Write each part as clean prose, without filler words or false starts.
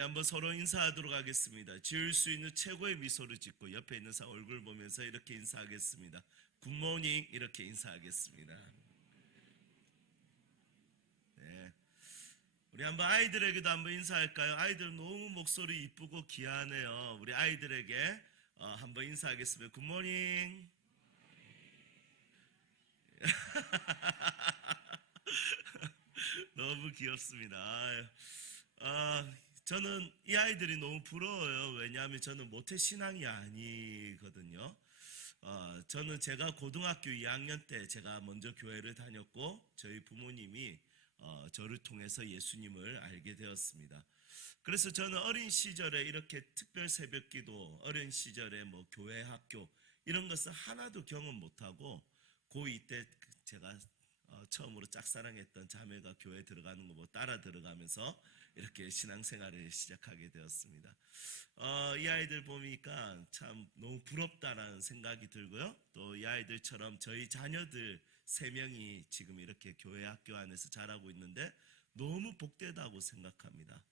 우리 한번 서로 인사하도록 하겠습니다. 지을 수 있는 최고의 미소를 짓고 옆에 있는 사람 얼굴 보면서 이렇게 인사하겠습니다. 굿모닝 이렇게 인사하겠습니다. 네. 우리 한번 아이들에게도 한번 인사할까요? 아이들 너무 목소리 이쁘고 귀하네요. 우리 아이들에게 한번 인사하겠습니다. 굿모닝. 너무 귀엽습니다. 저는 이 아이들이 너무 부러워요. 왜냐하면 저는 모태신앙이 아니거든요. 저는 제가 고등학교 2학년 때 제가 먼저 교회를 다녔고 저희 부모님이 저를 통해서 예수님을 알게 되었습니다. 그래서 저는 어린 시절에 이렇게 특별 새벽기도, 어린 시절에 뭐 교회 학교 이런 것을 하나도 경험 못하고 고2 때 제가 처음으로 짝사랑했던 자매가 교회 들어가는 거 뭐 따라 들어가면서 이렇게 신앙생활을 시작하게 되었습니다. 이 아이들 보니까 참 너무 부럽다라는 생각이 들고요. 또 이 아이들처럼 저희 자녀들 3명이 지금 이렇게 교회 학교 안에서 자라고 있는데 너무 복되다고 생각합니다.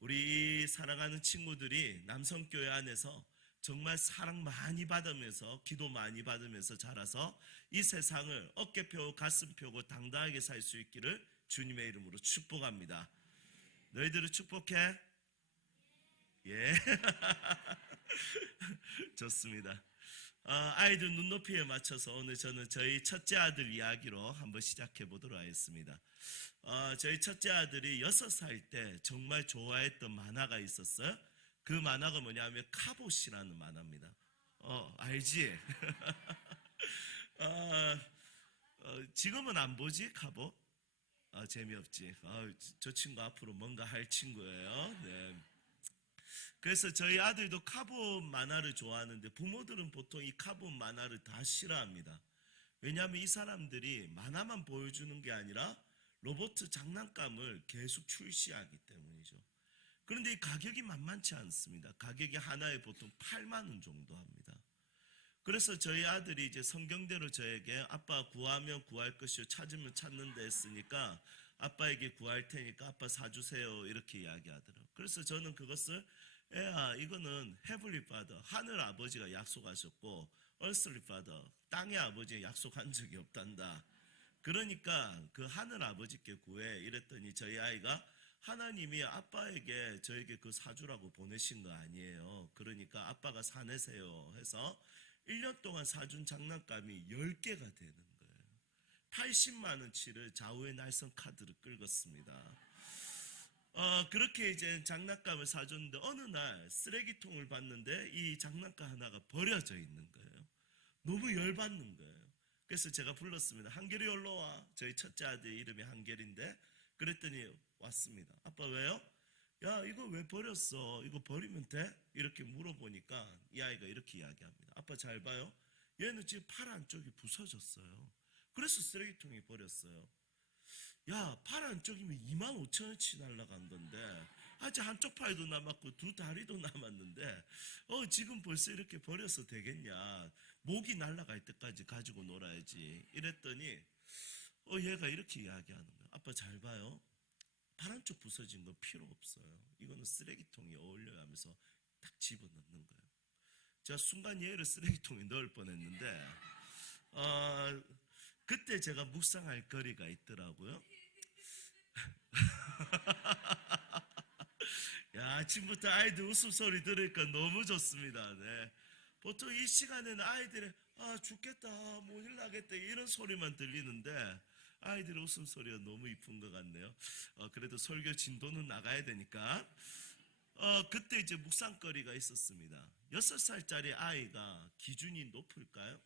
우리 사랑하는 친구들이 남성교회 안에서 정말 사랑 많이 받으면서 기도 많이 받으면서 자라서 이 세상을 어깨 펴고 가슴 펴고 당당하게 살 수 있기를 주님의 이름으로 축복합니다. 너희들을 축복해? 예. 좋습니다. 아이들 눈높이에 맞춰서 오늘 저는 저희 첫째 아들 이야기로 한번 시작해 보도록 하겠습니다. 저희 첫째 아들이 6살 때 정말 좋아했던 만화가 있었어요. 그 만화가 뭐냐면 카봇이라는 만화입니다. 알지? 지금은 안 보지 카봇? 재미없지. 저 친구 앞으로 뭔가 할 친구예요. 네. 그래서 저희 아들도 카봇 만화를 좋아하는데 부모들은 보통 이 카봇 만화를 다 싫어합니다. 왜냐하면 이 사람들이 만화만 보여주는 게 아니라 로봇 장난감을 계속 출시하기 때문이죠. 그런데 이 가격이 만만치 않습니다. 가격이 하나에 보통 8만 원 정도 합니다. 그래서 저희 아들이 이제 성경대로 저에게 아빠 구하면 구할 것이요 찾으면 찾는다 했으니까 아빠에게 구할 테니까 아빠 사주세요 이렇게 이야기하더라고요. 그래서 저는 그것을 애야 이거는 헤블리 파더 하늘 아버지가 약속하셨고 얼스리 파더 땅의 아버지가 약속한 적이 없단다. 그러니까 그 하늘 아버지께 구해 이랬더니 저희 아이가 하나님이 아빠에게 저에게 그 사주라고 보내신 거 아니에요. 그러니까 아빠가 사내세요 해서 1년 동안 사준 장난감이 10개가 되는 거예요. 80만 원치를 좌우의 날선 카드를 긁었습니다. 그렇게 이제 장난감을 사줬는데 어느 날 쓰레기통을 봤는데 이 장난감 하나가 버려져 있는 거예요. 너무 열받는 거예요. 그래서 제가 불렀습니다. 한결이 올라와. 저희 첫째 아들 이름이 한결인데 그랬더니 왔습니다. 아빠 왜요? 야 이거 왜 버렸어? 이거 버리면 돼? 이렇게 물어보니까 이 아이가 이렇게 이야기합니다. 아빠 잘 봐요. 얘는 지금 팔 한쪽이 부서졌어요. 그래서 쓰레기통에 버렸어요. 야, 팔 한쪽이면 25,000원치 날라간 건데 아직 한쪽 팔도 남았고 두 다리도 남았는데 지금 벌써 이렇게 버려서 되겠냐. 목이 날라갈 때까지 가지고 놀아야지. 이랬더니 얘가 이렇게 이야기하는 거예요. 아빠 잘 봐요. 팔 한쪽 부서진 건 필요 없어요. 이거는 쓰레기통에 어울려야 하면서 딱 집어넣는 거예요. 제가 순간 얘를 쓰레기통에 넣을 뻔했는데 그때 제가 묵상할 거리가 있더라고요. 야, 아침부터 아이들 웃음소리 들으니까 너무 좋습니다. 네. 보통 이 시간에는 아이들의 죽겠다, 못 일나겠다 이런 소리만 들리는데 아이들의 웃음소리가 너무 이쁜 것 같네요. 그래도 설교 진도는 나가야 되니까 그때 이제 묵상거리가 있었습니다. 6살짜리 아이가 기준이 높을까요?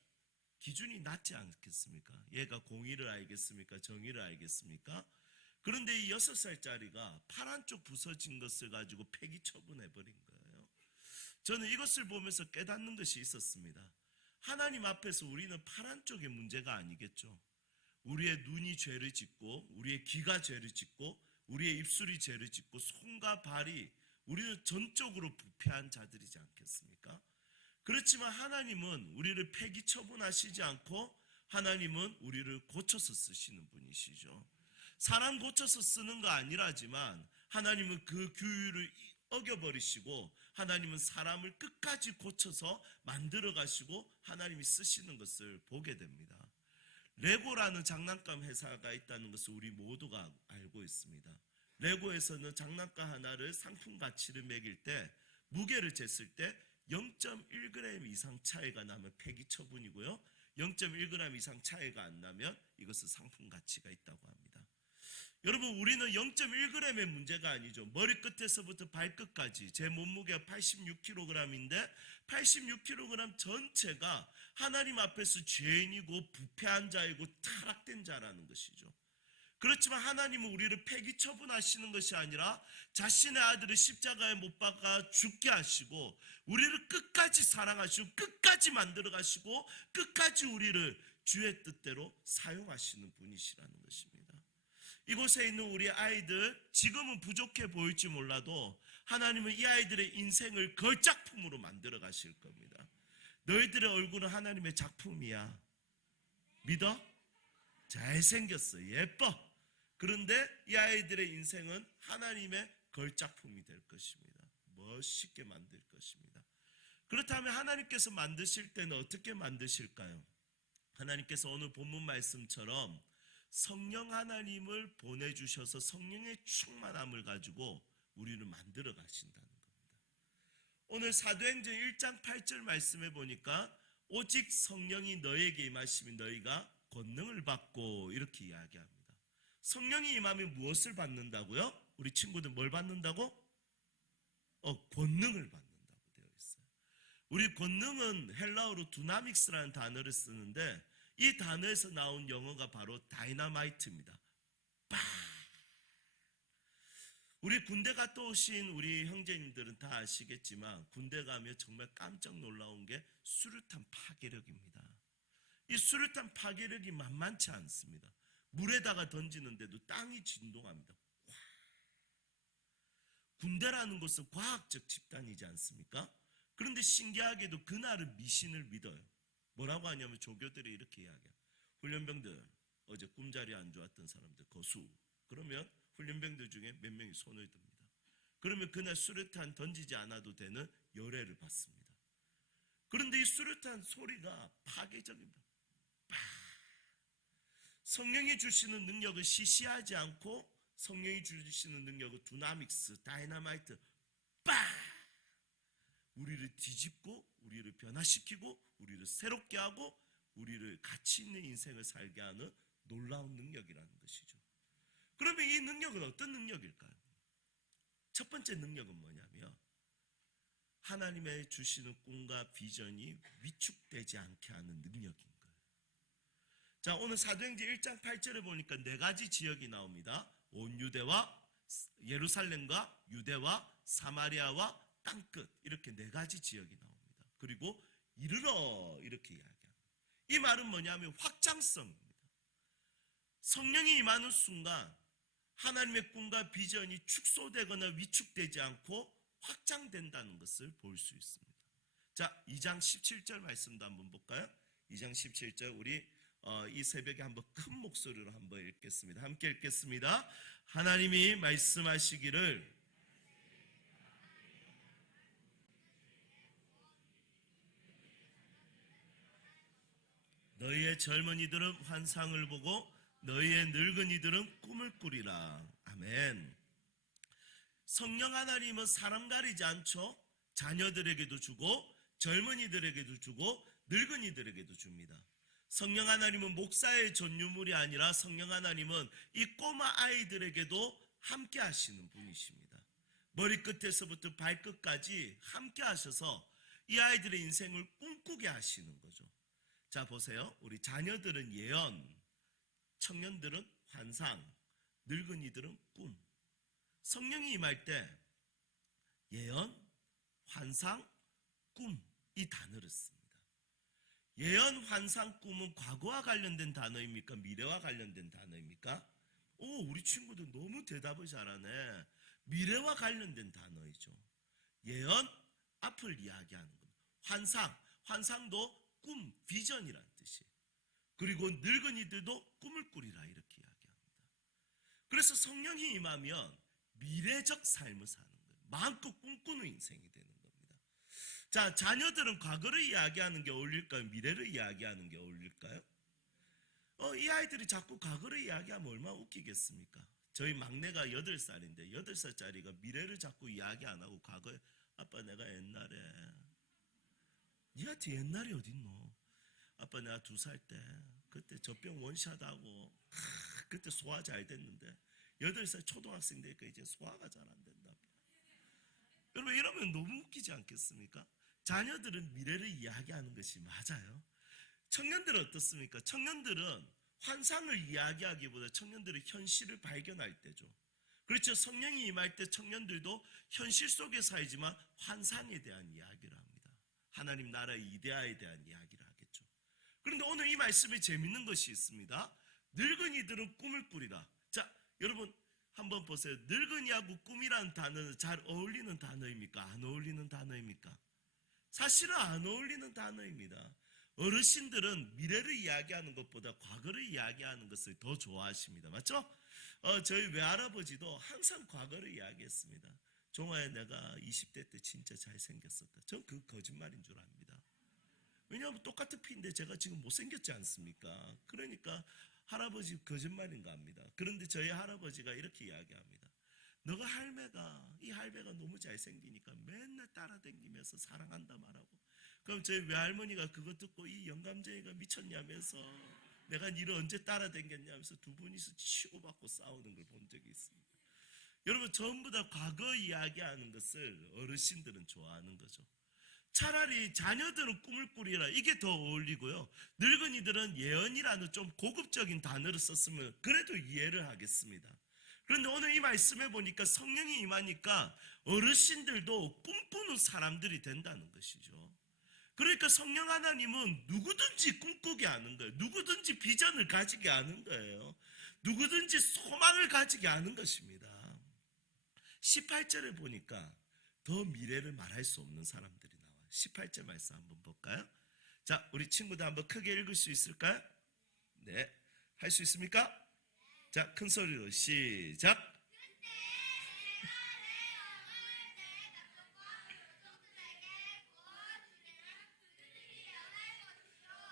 기준이 낮지 않겠습니까? 얘가 공의를 알겠습니까? 정의를 알겠습니까? 그런데 이 6살짜리가 팔 한쪽 부서진 것을 가지고 폐기 처분해버린 거예요. 저는 이것을 보면서 깨닫는 것이 있었습니다. 하나님 앞에서 우리는 팔 한쪽의 문제가 아니겠죠. 우리의 눈이 죄를 짓고 우리의 귀가 죄를 짓고 우리의 입술이 죄를 짓고 손과 발이 우리는 전적으로 부패한 자들이지 않겠습니까? 그렇지만 하나님은 우리를 폐기 처분하시지 않고 하나님은 우리를 고쳐서 쓰시는 분이시죠. 사람 고쳐서 쓰는 거 아니라지만 하나님은 그 규율을 어겨버리시고 하나님은 사람을 끝까지 고쳐서 만들어 가시고 하나님이 쓰시는 것을 보게 됩니다. 레고라는 장난감 회사가 있다는 것을 우리 모두가 알고 있습니다. 레고에서는 장난감 하나를 상품 가치를 매길 때 무게를 쟀을 때 0.1g 이상 차이가 나면 폐기 처분이고요. 0.1g 이상 차이가 안 나면 이것은 상품 가치가 있다고 합니다. 여러분, 우리는 0.1g의 문제가 아니죠. 머리끝에서부터 발끝까지 제 몸무게가 86kg인데 86kg 전체가 하나님 앞에서 죄인이고 부패한 자이고 타락된 자라는 것이죠. 그렇지만 하나님은 우리를 폐기 처분하시는 것이 아니라 자신의 아들을 십자가에 못 박아 죽게 하시고 우리를 끝까지 사랑하시고 끝까지 만들어 가시고 끝까지 우리를 주의 뜻대로 사용하시는 분이시라는 것입니다. 이곳에 있는 우리 아이들, 지금은 부족해 보일지 몰라도 하나님은 이 아이들의 인생을 걸작품으로 만들어 가실 겁니다. 너희들의 얼굴은 하나님의 작품이야. 믿어? 잘생겼어. 예뻐. 그런데 이 아이들의 인생은 하나님의 걸작품이 될 것입니다. 멋있게 만들 것입니다. 그렇다면 하나님께서 만드실 때는 어떻게 만드실까요? 하나님께서 오늘 본문 말씀처럼 성령 하나님을 보내주셔서 성령의 충만함을 가지고 우리를 만들어 가신다는 겁니다. 오늘 사도행전 1장 8절 말씀에 보니까 오직 성령이 너에게 임하시면 너희가 권능을 받고 이렇게 이야기합니다. 성령이 임하면 무엇을 받는다고요? 우리 친구들 뭘 받는다고? 권능을 받는다고 되어 있어요. 우리 권능은 헬라어로 두나믹스라는 단어를 쓰는데 이 단어에서 나온 영어가 바로 다이너마이트입니다. 빠! 우리 군대 갔다 오신 우리 형제님들은 다 아시겠지만 군대 가면 정말 깜짝 놀라운 게 수류탄 파괴력입니다. 이 수류탄 파괴력이 만만치 않습니다. 물에다가 던지는데도 땅이 진동합니다. 군대라는 것은 과학적 집단이지 않습니까? 그런데 신기하게도 그날은 미신을 믿어요. 뭐라고 하냐면 조교들이 이렇게 이야기해요. 훈련병들, 어제 꿈자리 안 좋았던 사람들 거수. 그러면 훈련병들 중에 몇 명이 손을 듭니다. 그러면 그날 수류탄 던지지 않아도 되는 열애를 받습니다. 그런데 이 수류탄 소리가 파괴적입니다. 빠! 성령이 주시는 능력은 시시하지 않고 성령이 주시는 능력은 두나믹스, 다이너마이트, 빠! 우리를 뒤집고 우리를 변화시키고 우리를 새롭게 하고 우리를 가치 있는 인생을 살게 하는 놀라운 능력이라는 것이죠. 그러면 이 능력은 어떤 능력일까요? 첫 번째 능력은 뭐냐면 하나님의 주시는 꿈과 비전이 위축되지 않게 하는 능력인 거예요. 자, 오늘 사도행전 1장 8절에 보니까 네 가지 지역이 나옵니다. 온 유대와 예루살렘과 유대와 사마리아와 땅끝, 이렇게 네 가지 지역이 나옵니다. 그리고 이르러 이렇게 이야기합니다. 이 말은 뭐냐면 확장성입니다. 성령이 임하는 순간 하나님의 꿈과 비전이 축소되거나 위축되지 않고 확장된다는 것을 볼 수 있습니다. 자, 2장 17절 말씀도 한번 볼까요? 2장 17절 우리 이 새벽에 한번 큰 목소리로 한번 읽겠습니다. 함께 읽겠습니다. 하나님이 말씀하시기를 너희의 젊은이들은 환상을 보고 너희의 늙은이들은 꿈을 꾸리라. 아멘. 성령 하나님은 사람 가리지 않죠. 자녀들에게도 주고 젊은이들에게도 주고 늙은이들에게도 줍니다. 성령 하나님은 목사의 전유물이 아니라 성령 하나님은 이 꼬마 아이들에게도 함께 하시는 분이십니다. 머리끝에서부터 발끝까지 함께 하셔서 이 아이들의 인생을 꿈꾸게 하시는 거죠. 자, 보세요. 우리 자녀들은 예언, 청년들은 환상, 늙은이들은 꿈. 성령이 임할 때 예언, 환상, 꿈, 이 단어를 씁니다. 예언, 환상, 꿈은 과거와 관련된 단어입니까? 미래와 관련된 단어입니까? 우리 친구들 너무 대답을 잘하네. 미래와 관련된 단어이죠. 예언, 앞을 이야기하는 겁니다. 환상, 환상도 꿈, 비전이라는 뜻이에요. 그리고 늙은이들도 꿈을 꾸리라 이렇게 이야기합니다. 그래서 성령이 임하면 미래적 삶을 사는 거예요. 마음껏 꿈꾸는 인생이 되는 겁니다. 자, 자녀들은 과거를 이야기하는 게 어울릴까요? 미래를 이야기하는 게 어울릴까요? 이 아이들이 자꾸 과거를 이야기하면 얼마나 웃기겠습니까? 저희 막내가 8살인데 8살짜리가 미래를 자꾸 이야기 안 하고 과거에 아빠 내가 옛날에 니한테 옛날이 어딨노? 아빠 내가 2살 때 그때 젖병 원샷하고 그때 소화 잘 됐는데 8살 초등학생 되니까 이제 소화가 잘 안 된다. 여러분 이러면 너무 웃기지 않겠습니까? 자녀들은 미래를 이야기하는 것이 맞아요. 청년들은 어떻습니까? 청년들은 환상을 이야기하기보다 청년들은 현실을 발견할 때죠. 그렇죠. 성령이 임할 때 청년들도 현실 속에 살지만 환상에 대한 이야기를 합니다. 하나님 나라의 이데아에 대한 이야기를 하겠죠. 그런데 오늘 이 말씀에 재밌는 것이 있습니다. 늙은이들은 꿈을 꾸리라. 자, 여러분 한번 보세요. 늙은이하고 꿈이라는 단어는 잘 어울리는 단어입니까? 안 어울리는 단어입니까? 사실은 안 어울리는 단어입니다. 어르신들은 미래를 이야기하는 것보다 과거를 이야기하는 것을 더 좋아하십니다. 맞죠? 저희 외할아버지도 항상 과거를 이야기했습니다. 종아야 내가 20대 때 진짜 잘생겼었다. 전 그 거짓말인 줄 압니다. 왜냐하면 똑같은 피인데 제가 지금 못생겼지 않습니까? 그러니까 할아버지 거짓말인가 합니다. 그런데 저희 할아버지가 이렇게 이야기합니다. 너가 이 할배가 너무 잘생기니까 맨날 따라다니면서 사랑한다 말하고, 그럼 저희 외할머니가 그거 듣고 이 영감쟁이가 미쳤냐면서 내가 니를 언제 따라다녔냐면서 두 분이서 치고받고 싸우는 걸 본 적이 있습니다. 여러분 전부 다 과거 이야기하는 것을 어르신들은 좋아하는 거죠. 차라리 자녀들은 꿈을 꾸리라 이게 더 어울리고요. 늙은이들은 예언이라는 좀 고급적인 단어를 썼으면 그래도 이해를 하겠습니다. 그런데 오늘 이 말씀에 보니까 성령이 임하니까 어르신들도 꿈꾸는 사람들이 된다는 것이죠. 그러니까 성령 하나님은 누구든지 꿈꾸게 하는 거예요. 누구든지 비전을 가지게 하는 거예요. 누구든지 소망을 가지게 하는 것입니다. 18절에 보니까 더 미래를 말할 수 없는 사람들이 나와요. 18절 말씀 한번 볼까요? 자, 우리 친구들 한번 크게 읽을 수 있을까요? 네, 할 수 있습니까? 자, 큰 소리로 시작.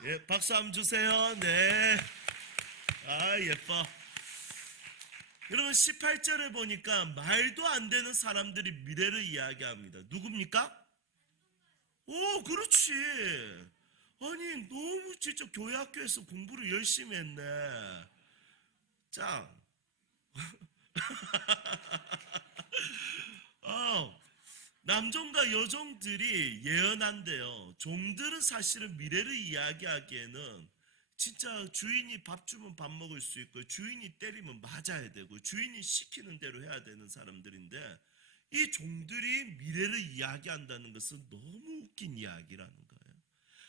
예, 박수 한번 주세요. 네. 아, 예뻐. 여러분 18절에 보니까 말도 안 되는 사람들이 미래를 이야기합니다. 누굽니까? 오, 그렇지. 아니 너무 진짜 교회 학교에서 공부를 열심히 했네. 자, 남종과 여종들이 예언한대요. 종들은 사실은 미래를 이야기하기에는 진짜 주인이 밥 주면 밥 먹을 수 있고 주인이 때리면 맞아야 되고 주인이 시키는 대로 해야 되는 사람들인데 이 종들이 미래를 이야기한다는 것은 너무 웃긴 이야기라는 거예요.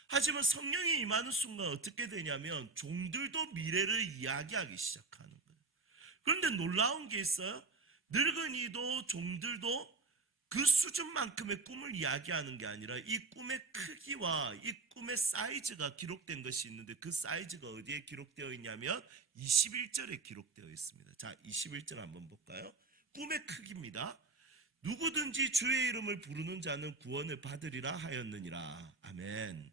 하지만 성령이 임하는 순간 어떻게 되냐면 종들도 미래를 이야기하기 시작하는 거예요. 그런데 놀라운 게 있어요. 늙은이도 종들도 그 수준만큼의 꿈을 이야기하는 게 아니라 이 꿈의 크기와 이 꿈의 사이즈가 기록된 것이 있는데 그 사이즈가 어디에 기록되어 있냐면 21절에 기록되어 있습니다. 자, 21절 한번 볼까요? 꿈의 크기입니다. 누구든지 주의 이름을 부르는 자는 구원을 받으리라 하였느니라. 아멘.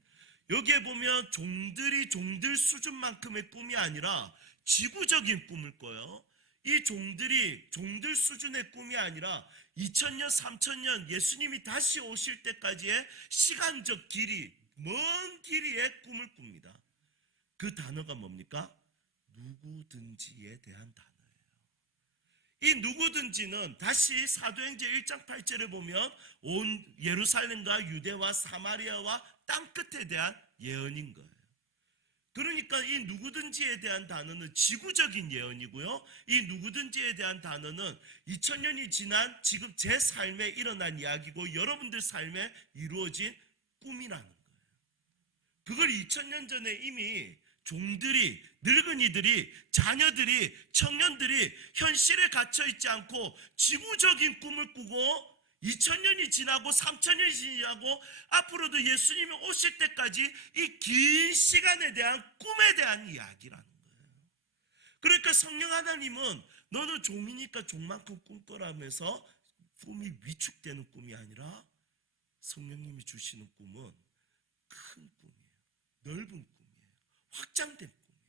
여기에 보면 종들이 종들 수준만큼의 꿈이 아니라 지구적인 꿈을 꿔요. 이 종들이 종들 수준의 꿈이 아니라 2000년, 3000년 예수님이 다시 오실 때까지의 시간적 길이, 먼 길이의 꿈을 꿉니다. 그 단어가 뭡니까? 누구든지에 대한 단어예요. 이 누구든지는 다시 사도행전 1장 8절에 보면 온 예루살렘과 유대와 사마리아와 땅끝에 대한 예언인 거예요. 그러니까 이 누구든지에 대한 단어는 지구적인 예언이고요. 이 누구든지에 대한 단어는 2000년이 지난 지금 제 삶에 일어난 이야기고 여러분들 삶에 이루어진 꿈이라는 거예요. 그걸 2000년 전에 이미 종들이, 늙은이들이, 자녀들이, 청년들이 현실에 갇혀있지 않고 지구적인 꿈을 꾸고 2000년이 지나고 3000년이 지나고 앞으로도 예수님이 오실 때까지 이 긴 시간에 대한 꿈에 대한 이야기라는 거예요. 그러니까 성령 하나님은 너는 종이니까 종만큼 꿈꿔라면서 꿈이 위축되는 꿈이 아니라 성령님이 주시는 꿈은 큰 꿈이에요. 넓은 꿈이에요. 확장된 꿈이에요.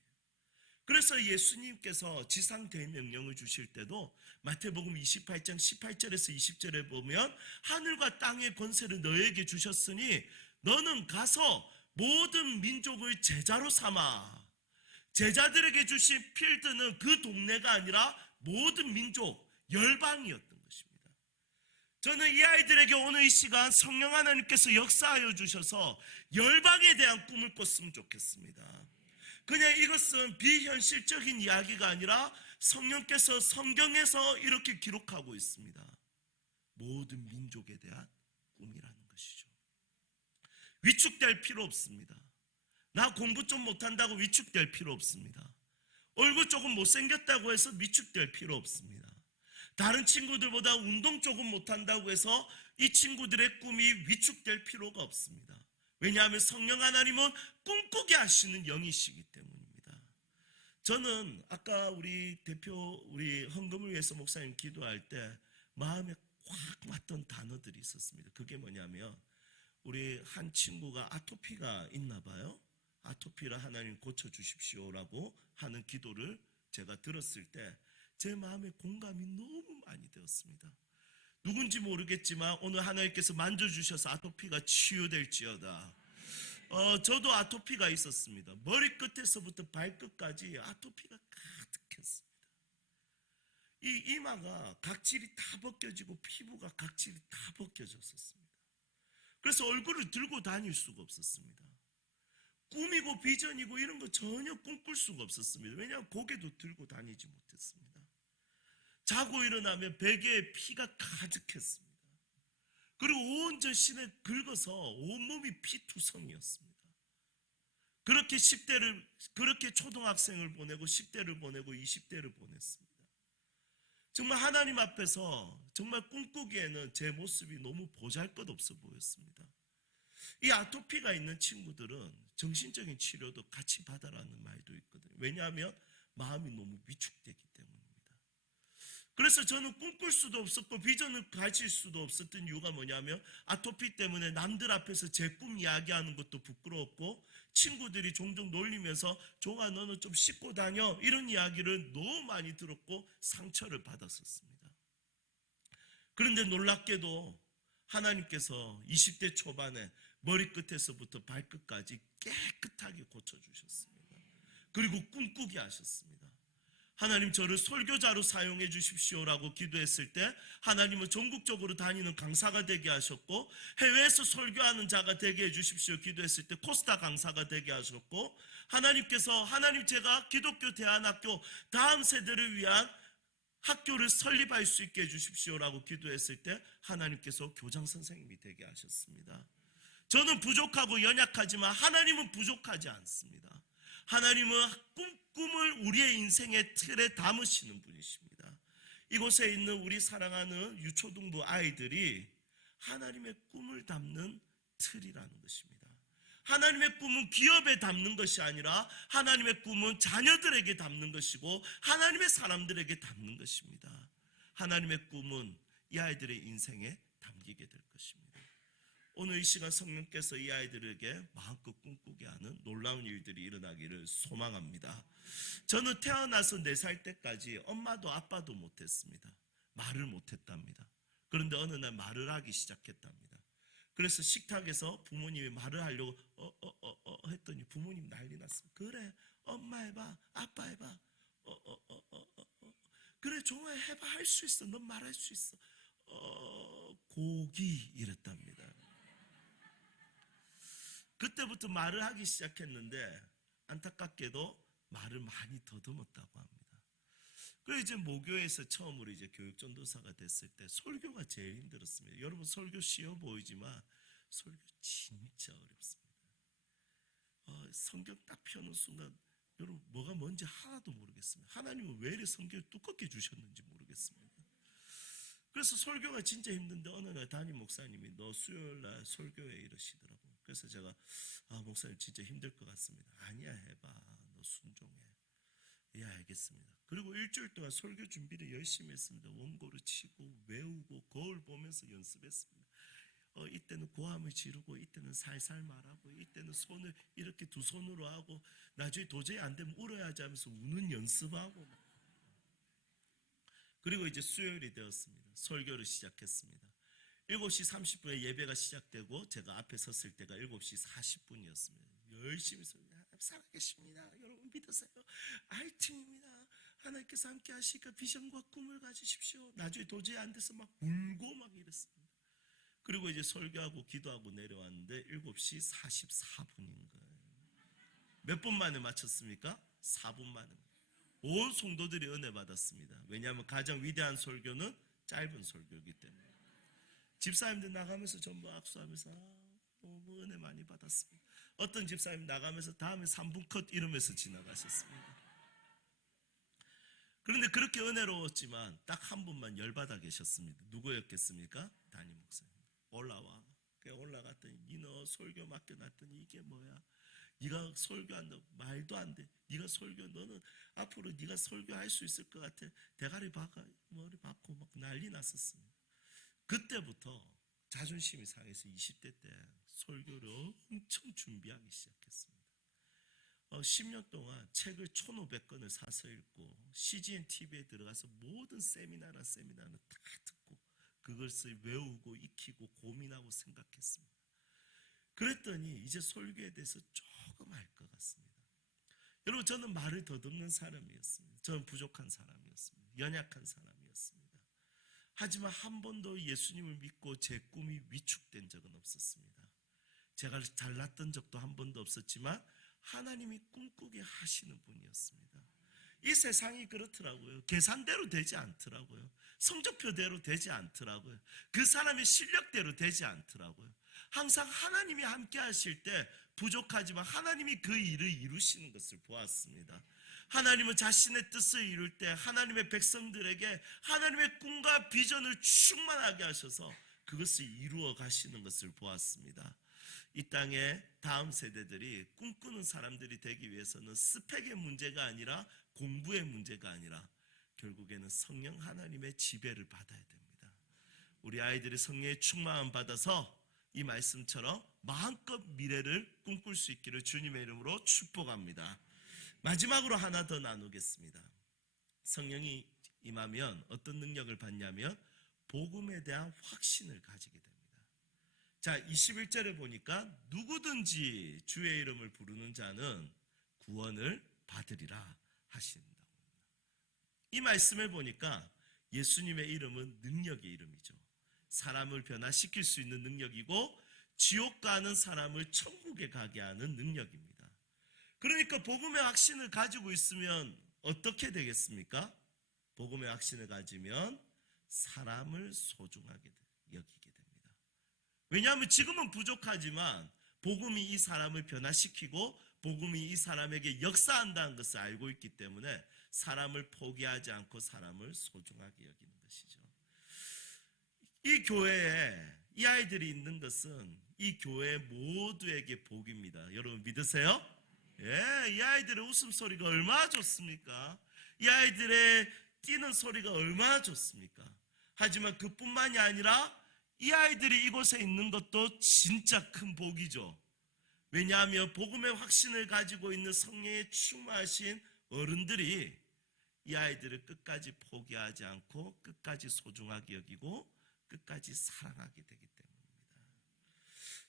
그래서 예수님께서 지상 대명령을 주실 때도 마태복음 28장 18절에서 20절에 보면 하늘과 땅의 권세를 너에게 주셨으니 너는 가서 모든 민족을 제자로 삼아. 제자들에게 주신 필드는 그 동네가 아니라 모든 민족, 열방이었던 것입니다. 저는 이 아이들에게 오늘 이 시간 성령 하나님께서 역사하여 주셔서 열방에 대한 꿈을 꿨으면 좋겠습니다. 그냥 이것은 비현실적인 이야기가 아니라 성령께서 성경에서 이렇게 기록하고 있습니다. 모든 민족에 대한 꿈이라는 것이죠. 위축될 필요 없습니다. 나 공부 좀 못한다고 위축될 필요 없습니다. 얼굴 조금 못생겼다고 해서 위축될 필요 없습니다. 다른 친구들보다 운동 조금 못한다고 해서 이 친구들의 꿈이 위축될 필요가 없습니다. 왜냐하면 성령 하나님은 꿈꾸게 하시는 영이시기 때문입니다. 저는 아까 우리 헌금을 위해서 목사님 기도할 때 마음에 확 왔던 단어들이 있었습니다. 그게 뭐냐면 우리 한 친구가 아토피가 있나 봐요. 아토피를 하나님 고쳐주십시오라고 하는 기도를 제가 들었을 때 제 마음에 공감이 너무 많이 되었습니다. 누군지 모르겠지만 오늘 하나님께서 만져주셔서 아토피가 치유될지어다. 저도 아토피가 있었습니다. 머리끝에서부터 발끝까지 아토피가 가득했습니다. 이 이마가 각질이 다 벗겨지고 피부가 각질이 다 벗겨졌었습니다. 그래서 얼굴을 들고 다닐 수가 없었습니다. 꿈이고 비전이고 이런 거 전혀 꿈꿀 수가 없었습니다. 왜냐하면 고개도 들고 다니지 못했습니다. 자고 일어나면 베개에 피가 가득했습니다. 그리고 온 전신에 긁어서 온몸이 피투성이었습니다. 그렇게 초등학생을 보내고 10대를 보내고 20대를 보냈습니다. 정말 하나님 앞에서 정말 꿈꾸기에는 제 모습이 너무 보잘것없어 보였습니다. 이 아토피가 있는 친구들은 정신적인 치료도 같이 받아라는 말도 있거든요. 왜냐하면 마음이 너무 위축되기 때문입니다. 그래서 저는 꿈꿀 수도 없었고 비전을 가질 수도 없었던 이유가 뭐냐면 아토피 때문에 남들 앞에서 제 꿈 이야기하는 것도 부끄러웠고 친구들이 종종 놀리면서 종아 너는 좀 씻고 다녀 이런 이야기를 너무 많이 들었고 상처를 받았었습니다. 그런데 놀랍게도 하나님께서 20대 초반에 머리끝에서부터 발끝까지 깨끗하게 고쳐주셨습니다. 그리고 꿈꾸게 하셨습니다. 하나님 저를 설교자로 사용해 주십시오라고 기도했을 때 하나님은 전국적으로 다니는 강사가 되게 하셨고 해외에서 설교하는 자가 되게 해 주십시오 기도했을 때 코스타 강사가 되게 하셨고 하나님 제가 기독교 대안학교 다음 세대를 위한 학교를 설립할 수 있게 해주십시오라고 기도했을 때 하나님께서 교장 선생님이 되게 하셨습니다. 저는 부족하고 연약하지만 하나님은 부족하지 않습니다. 하나님은 꿈을 우리의 인생의 틀에 담으시는 분이십니다. 이곳에 있는 우리 사랑하는 유초등부 아이들이 하나님의 꿈을 담는 틀이라는 것입니다. 하나님의 꿈은 기업에 담는 것이 아니라 하나님의 꿈은 자녀들에게 담는 것이고 하나님의 사람들에게 담는 것입니다. 하나님의 꿈은 이 아이들의 인생에 담기게 될 것입니다. 오늘 이 시간 성령께서 이 아이들에게 마음껏 꿈꾸게 하는 놀라운 일들이 일어나기를 소망합니다. 저는 태어나서 4살 때까지 엄마도 아빠도 못했습니다. 말을 못했답니다. 그런데 어느 날 말을 하기 시작했답니다. 그래서 식탁에서 부모님이 말을 하려고 했더니 부모님 난리 났습니다. 그래 엄마 해봐 아빠 해봐 그래 종아 해봐 할 수 있어 넌 말할 수 있어 고기 이랬답니다. 그때부터 말을 하기 시작했는데 안타깝게도 말을 많이 더듬었다고 합니다. 그래서 이제 모교에서 처음으로 이제 교육전도사가 됐을 때 설교가 제일 힘들었습니다. 여러분 설교 쉬워 보이지만 설교 진짜 어렵습니다. 성경 딱 펴는 순간 여러분 뭐가 뭔지 하나도 모르겠습니다. 하나님은 왜 이렇게 성경을 두껍게 주셨는지 모르겠습니다. 그래서 설교가 진짜 힘든데 어느 날 담임 목사님이 너 수요일날 설교에 이러시더라고요. 그래서 제가 목사님 진짜 힘들 것 같습니다. 아니야 해봐 너 순종해. 예, 알겠습니다. 그리고 일주일 동안 설교 준비를 열심히 했습니다. 원고를 치고 외우고 거울 보면서 연습했습니다. 이때는 고함을 지르고, 이때는 살살 말하고, 이때는 손을 이렇게 두 손으로 하고, 나중에 도저히 안 되면 울어야지 하면서 우는 연습하고. 그리고 이제 수요일이 되었습니다. 설교를 시작했습니다. 7시 30분에 예배가 시작되고 제가 앞에 섰을 때가 7시 40분이었습니다. 열심히 살아계십니다. 여러분 믿으세요. RT입니다. 하나님께서 함께 하시니까 비전과 꿈을 가지십시오. 나중에 도저히 안 돼서 막 울고 막 이랬습니다. 그리고 이제 설교하고 기도하고 내려왔는데 7시 44분인 거예요. 몇 분 만에 마쳤습니까? 4분 만에. 온 성도들이 은혜 받았습니다. 왜냐하면 가장 위대한 설교는 짧은 설교이기 때문에. 집사님들 나가면서 전부 악수하면서 너무 은혜 많이 받았습니다. 어떤 집사님 나가면서 다음에 3분 컷 이러면서 지나가셨습니다. 그런데 그렇게 은혜로웠지만 딱 한 분만 열받아 계셨습니다. 누구였겠습니까? 담임 목사님. 올라와. 그냥 올라갔더니 너 설교 맡겨놨더니 이게 뭐야? 네가 설교한다고 말도 안 돼. 네가 설교, 너는 앞으로 네가 설교할 수 있을 것 같아. 대가리 박아, 머리 박고 막 난리 났었습니다. 그때부터 자존심이 상해서 20대 때 설교를 엄청 준비하기 시작했습니다. 10년 동안 책을 1,500권을 사서 읽고 CGN TV에 들어가서 모든 세미나는 다 듣고 그것을 외우고 익히고 고민하고 생각했습니다. 그랬더니 이제 설교에 대해서 조금 알 것 같습니다. 여러분, 저는 말을 더듬는 사람이었습니다. 저는 부족한 사람이었습니다. 연약한 사람이었습니다. 하지만 한 번도 예수님을 믿고 제 꿈이 위축된 적은 없었습니다. 제가 잘났던 적도 한 번도 없었지만 하나님이 꿈꾸게 하시는 분이었습니다. 이 세상이 그렇더라고요. 계산대로 되지 않더라고요. 성적표대로 되지 않더라고요. 그 사람의 실력대로 되지 않더라고요. 항상 하나님이 함께 하실 때 부족하지만 하나님이 그 일을 이루시는 것을 보았습니다. 하나님은 자신의 뜻을 이룰 때 하나님의 백성들에게 하나님의 꿈과 비전을 충만하게 하셔서 그것을 이루어 가시는 것을 보았습니다. 이 땅에 다음 세대들이 꿈꾸는 사람들이 되기 위해서는 스펙의 문제가 아니라 공부의 문제가 아니라 결국에는 성령 하나님의 지배를 받아야 됩니다. 우리 아이들이 성령의 충만함 받아서 이 말씀처럼 마음껏 미래를 꿈꿀 수 있기를 주님의 이름으로 축복합니다. 마지막으로 하나 더 나누겠습니다. 성령이 임하면 어떤 능력을 받냐면 복음에 대한 확신을 가지게 됩니다. 자, 21절에 보니까 누구든지 주의 이름을 부르는 자는 구원을 받으리라 하신다. 이 말씀을 보니까 예수님의 이름은 능력의 이름이죠. 사람을 변화시킬 수 있는 능력이고 지옥 가는 사람을 천국에 가게 하는 능력입니다. 그러니까 복음의 확신을 가지고 있으면 어떻게 되겠습니까? 복음의 확신을 가지면 사람을 소중하게 여기게 됩니다. 왜냐하면 지금은 부족하지만 복음이 이 사람을 변화시키고 복음이 이 사람에게 역사한다는 것을 알고 있기 때문에 사람을 포기하지 않고 사람을 소중하게 여기는 것이죠. 이 교회에 이 아이들이 있는 것은 이 교회 모두에게 복입니다. 여러분 믿으세요? 예, 이 아이들의 웃음소리가 얼마나 좋습니까? 이 아이들의 뛰는 소리가 얼마나 좋습니까? 하지만 그뿐만이 아니라 이 아이들이 이곳에 있는 것도 진짜 큰 복이죠. 왜냐하면 복음의 확신을 가지고 있는 성령에 충만하신 어른들이 이 아이들을 끝까지 포기하지 않고 끝까지 소중하게 여기고 끝까지 사랑하게 되기 때문입니다.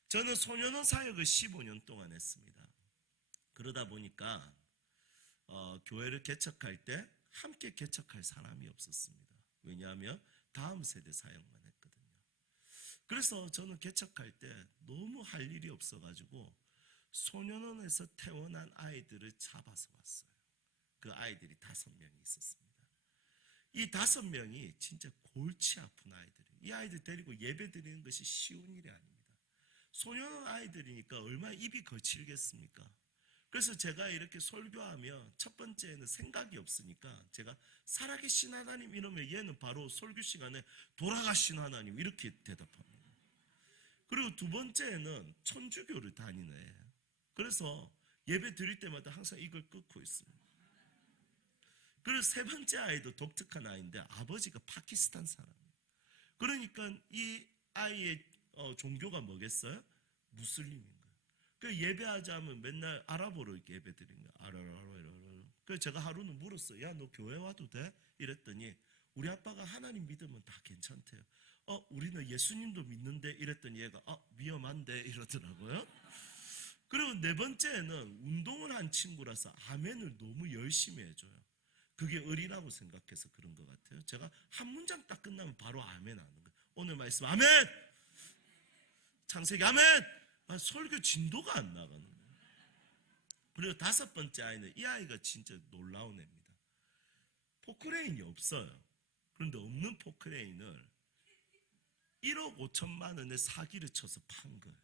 저는 소년원 사역을 15년 동안 했습니다. 그러다 보니까 교회를 개척할 때 함께 개척할 사람이 없었습니다. 왜냐하면 다음 세대 사역만 했거든요. 그래서 저는 개척할 때 너무 할 일이 없어가지고 소년원에서 태어난 아이들을 잡아서 왔어요. 그 아이들이 5명이 있었습니다. 이 5명이 진짜 골치 아픈 아이들이에요. 이 아이들 데리고 예배 드리는 것이 쉬운 일이 아닙니다. 소년원 아이들이니까 얼마나 입이 거칠겠습니까? 그래서 제가 이렇게 설교하면 첫 번째는 생각이 없으니까 제가 살아계신 하나님 이러면 얘는 바로 설교 시간에 돌아가신 하나님 이렇게 대답합니다. 그리고 두 번째는 천주교를 다니는 애예요. 그래서 예배 드릴 때마다 항상 이걸 끄고 있습니다. 그리고 세 번째 아이도 독특한 아이인데 아버지가 파키스탄 사람이에요. 그러니까 이 아이의 종교가 뭐겠어요? 무슬림인 거예요. 그 예배하자면 맨날 아랍어로 이렇게 예배 드리는 거예요. 아라라라라라. 그래서 제가 하루는 물었어요. 야, 너 교회 와도 돼? 이랬더니 우리 아빠가 하나님 믿으면 다 괜찮대요. 우리는 예수님도 믿는데 이랬더니 얘가 위험한데 이러더라고요. 그리고 네 번째는 운동을 한 친구라서 아멘을 너무 열심히 해줘요. 그게 의리라고 생각해서 그런 것 같아요. 제가 한 문장 딱 끝나면 바로 아멘 하는 거예요. 오늘 말씀 아멘! 창세기 아멘! 설교 진도가 안 나가는 거예요. 그리고 다섯 번째 아이는 이 아이가 진짜 놀라운 애입니다. 포크레인이 없어요. 그런데 없는 포크레인을 1억 5천만 원에 사기를 쳐서 판 거예요.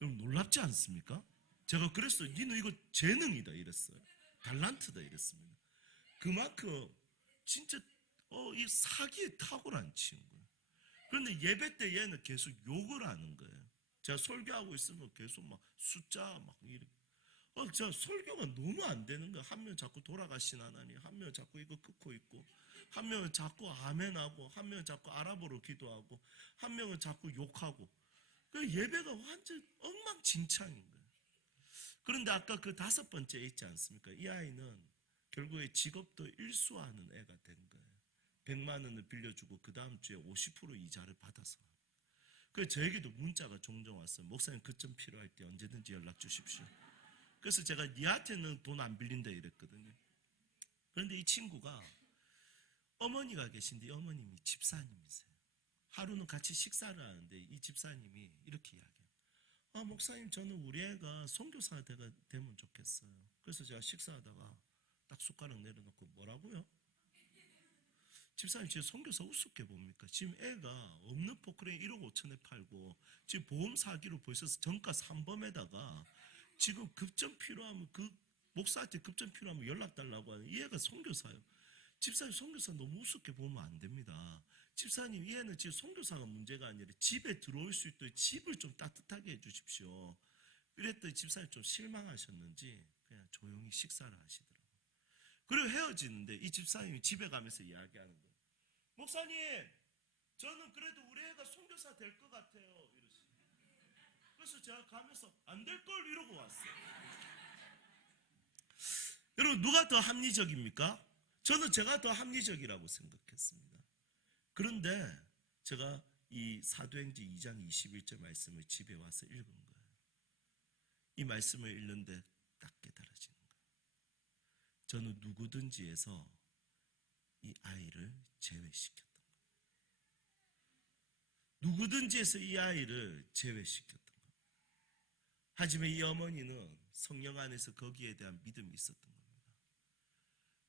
여러분 놀랍지 않습니까? 제가 그랬어요. 니는 이거 재능이다 이랬어요. 달란트다 이랬습니다. 그만큼 진짜 이 사기에 탁월한 친구예요. 그런데 예배 때 얘는 계속 욕을 하는 거예요. 제가 설교하고 있으면 계속 막 숫자 막 이렇게. 제가 설교가 너무 안 되는 거야. 한 명 자꾸 돌아가신 하나님, 한 명 자꾸 이거 끊고 있고, 한 명은 자꾸 아멘하고, 한 명은 자꾸 아랍어로 기도하고, 한 명은 자꾸 욕하고. 그 예배가 완전 엉망진창인 거예요. 그런데 아까 그 다섯 번째 있지 않습니까? 이 아이는 결국에 직업도 일수하는 애가 된 거예요. 100만 원을 빌려주고 그 다음 주에 50% 이자를 받아서. 그래서 저에게도 문자가 종종 왔어요. 목사님 그점 필요할 때 언제든지 연락 주십시오. 그래서 제가 니한테는 돈 안 빌린다 이랬거든요. 그런데 이 친구가 어머니가 계신데 어머님이 집사님이세요. 하루는 같이 식사를 하는데 이 집사님이 이렇게 이야기해요. 목사님 저는 우리 애가 선교사가 되면 좋겠어요. 그래서 제가 식사하다가 딱 숟가락 내려놓고 뭐라고요? 집사님 지금 선교사 우습게 봅니까? 지금 애가 없는 포크레인 1억 5천에 팔고 지금 보험 사기로 벌써 정가 3범에다가 지금 급전 필요하면 그 목사한테 급전 필요하면 연락 달라고 하는 이 애가 선교사예요. 집사님 선교사 너무 우습게 보면 안 됩니다. 집사님 이 애는 지금 선교사가 문제가 아니라 집에 들어올 수 있도록 집을 좀 따뜻하게 해주십시오. 그랬더니 집사님 좀 실망하셨는지 그냥 조용히 식사를 하시더라고요. 그리고 헤어지는데 이 집사님이 집에 가면서 이야기하는 거예요. 목사님 저는 그래도 우리 애가 선교사 될 것 같아요 이러시죠. 그래서 제가 가면서 안 될 걸 이러고 왔어요. 여러분 누가 더 합리적입니까? 저는 제가 더 합리적이라고 생각했습니다. 그런데 제가 이 사도행전 2장 21절 말씀을 집에 와서 읽은 거예요. 이 말씀을 읽는데 딱 깨달아지는 거예요. 저는 누구든지에서 이 아이를 제외시켰던 거예요. 누구든지에서 이 아이를 제외시켰던 거예요. 하지만 이 어머니는 성령 안에서 거기에 대한 믿음이 있었던 겁니다.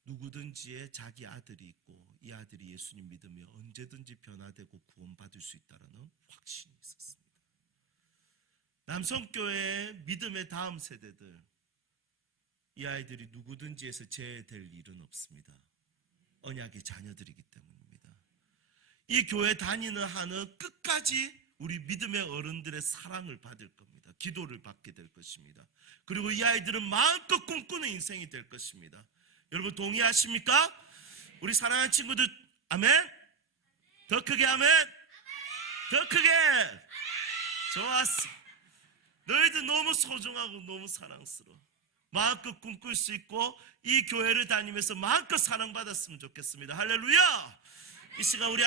누구든지의 자기 아들이 있고 이 아들이 예수님 믿으면 언제든지 변화되고 구원받을 수 있다는 확신이 있었습니다. 남성교회의 믿음의 다음 세대들 이 아이들이 누구든지에서 제외될 일은 없습니다. 언약의 자녀들이기 때문입니다. 이 교회 다니는 한은 끝까지 우리 믿음의 어른들의 사랑을 받을 겁니다. 기도를 받게 될 것입니다. 그리고 이 아이들은 마음껏 꿈꾸는 인생이 될 것입니다. 여러분 동의하십니까? 우리 사랑하는 친구들 아멘? 더 크게 아멘? 더 크게! 좋았어. 너희들 너무 소중하고 너무 사랑스러워. 마음껏 꿈꿀 수 있고 이 교회를 다니면서 마음껏 사랑받았으면 좋겠습니다. 할렐루야! 이 시간 우리